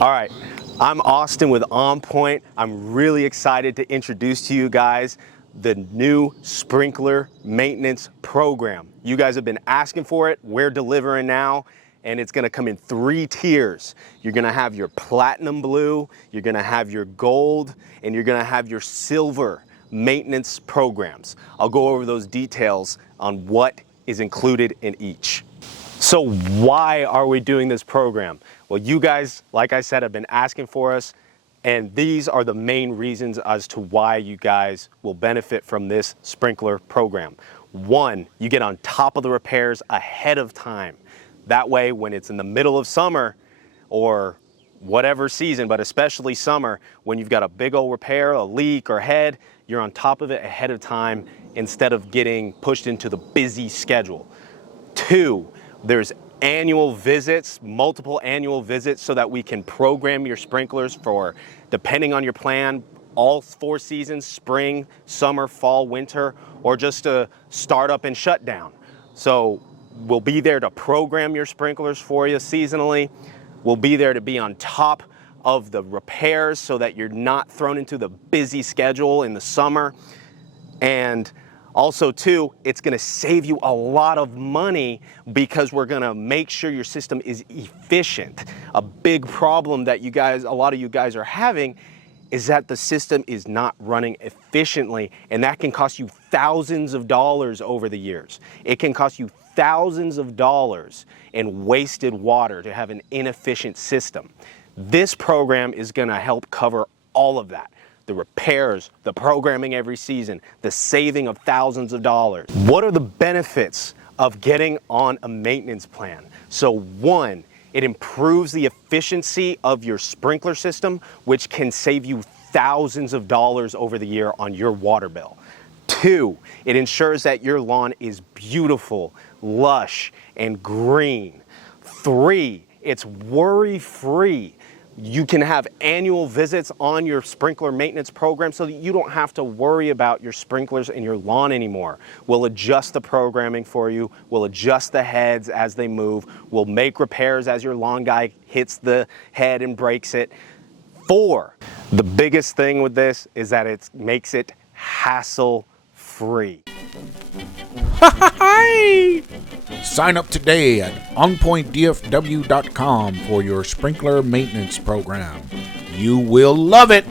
All right, I'm Austin with On Point. I'm really excited to introduce to you guys the new sprinkler maintenance program. You guys have been asking for it. We're delivering now, and it's gonna come in 3 tiers. You're gonna have your platinum blue, you're gonna have your gold, and you're gonna have your silver maintenance programs. I'll go over those details on what is included in each. So why are we doing this program? Well, you guys, like I said, have been asking for us, and these are the main reasons as to why you guys will benefit from this sprinkler program. 1, you get on top of the repairs ahead of time. That way, when it's in the middle of summer or whatever season, but especially summer, when you've got a big old repair, a leak or head, you're on top of it ahead of time instead of getting pushed into the busy schedule. 2, there's annual visits, multiple annual visits, so that we can program your sprinklers for, depending on your plan, all 4 seasons: spring, summer, fall, winter, or just a startup and shutdown. So we'll be there to program your sprinklers for you seasonally. We'll be there to be on top of the repairs so that you're not thrown into the busy schedule in the summer. And also, too, it's gonna save you a lot of money because we're gonna make sure your system is efficient. A big problem that a lot of you guys are having is that the system is not running efficiently, and that can cost you thousands of dollars over the years. It can cost you thousands of dollars in wasted water to have an inefficient system. This program is gonna help cover all of that. The repairs, the programming every season, the saving of thousands of dollars. What are the benefits of getting on a maintenance plan? So 1, it improves the efficiency of your sprinkler system, which can save you thousands of dollars over the year on your water bill. 2, it ensures that your lawn is beautiful, lush, and green. 3, it's worry-free. You can have annual visits on your sprinkler maintenance program so that you don't have to worry about your sprinklers and your lawn anymore. We'll adjust the programming for you. We'll adjust the heads as they move. We'll make repairs as your lawn guy hits the head and breaks it. 4, the biggest thing with this is that it makes it hassle-free. Sign up today at onpointdfw.com for your sprinkler maintenance program. You will love it.